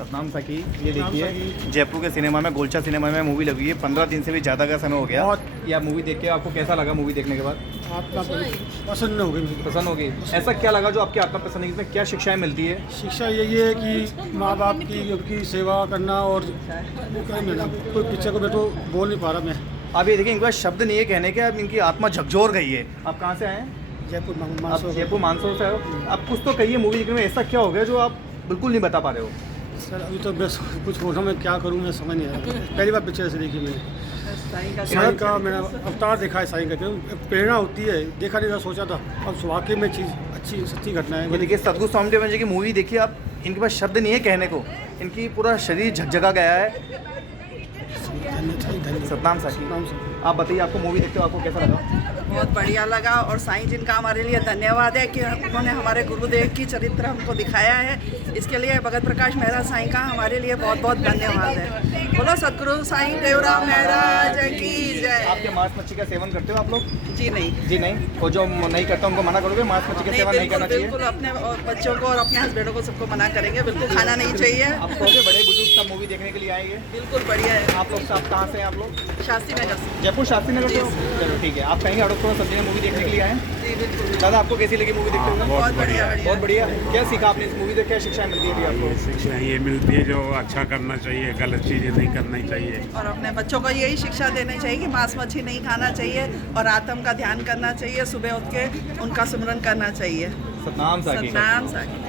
सतनाम साकी, ये देखिए जयपुर के सिनेमा में, गोलचा सिनेमा में मूवी लगी है। 15 दिन से भी ज़्यादा का समय हो गया। बहुत। ये आप मूवी देख के आपको कैसा लगा? मूवी देखने के बाद आपका पसंद हो गई मुझे। पसंद होगी। ऐसा क्या लगा जो आपके आत्मा पसंद है? इसमें क्या शिक्षाएं मिलती है? शिक्षा यही है कि माँ बाप की उनकी सेवा करना और वो क्या मिला, कोई पिक्चर को मैं तो बोल नहीं पा रहा मैं। आप ये देखिए, इनके पास शब्द नहीं है कहने के, अब इनकी आत्मा झकझोर गई है। आप कहाँ से आए हैं? जयपुर आप मानसो। जयपुर मानसौर से आए हो। आप कुछ तो कहिए, मूवी देखने में ऐसा क्या हो गया जो आप बिल्कुल नहीं बता पा रहे हो? सर अभी तो बस कुछ बोला, मैं क्या करूँ मैं समझ नहीं आ रहा। पहली बार पिक्चर ऐसे देखी मैंने। साईं का मैंने अवतार देखा है। साईं का प्रेरणा होती है, देखा नहीं था, सोचा था। अब वाकई में चीज़ अच्छी सच्ची घटना है। ये देखिए सतगुरु स्वामी देव जी की मूवी देखिए आप, इनके पास शब्द नहीं है कहने को, इनकी पूरा शरीर झकझका गया है। सतनाम साकी, आप बताइए, आपको मूवी देखते हो आपको कैसा लगा? बहुत बढ़िया लगा। और साईं जिनका हमारे लिए धन्यवाद है कि उन्होंने हमारे गुरुदेव की चरित्र हमको दिखाया है। इसके लिए भगत प्रकाश मेहरा साईं का हमारे लिए बहुत बहुत धन्यवाद है। बोलो सतगुरु साईं देवराम महाराज की जय। आपके मांस मच्छी का सेवन करते हो आप लोग? जी नहीं, जी नहीं। और जो नहीं करता उनको मना करोगे? मांस मच्छी का नहीं सेवन नहीं करना बिल्कुल चाहिए? बिल्कुल अपने बच्चों को और अपने हस्बैंडों को सबको मना करेंगे, बिल्कुल खाना नहीं चाहिए। आप कहोगे बड़े बुजुर्ग सब मूवी देखने के लिए आएंगे? बिल्कुल बढ़िया है। आप लोग सब कहाँ से हैं? आप लोग शास्त्री नगर से। जयपुर शास्त्री नगर से हो? चलो ठीक है। आप कहीं अड़ोस पड़ोस सब जगह मूवी देखने के लिए आए हैं? जी बिल्कुल। दादा आपको कैसी लगी मूवी देखते हुए? बहुत बढ़िया बहुत बढ़िया। क्या सीखा आपने इस मूवी से? क्या शिक्षाएं मिलती है आपको? शिक्षा ये मिलती है जो अच्छा करना चाहिए, गलत चीज़ें नहीं करनी चाहिए। और अपने बच्चों को यही शिक्षा देनी चाहिए कि मांस मच्छी नहीं खाना चाहिए और आत्म का ध्यान करना चाहिए। सुबह उठ के उनका सुमिरन करना चाहिए। सतनाम साकी। सतनाम साकी।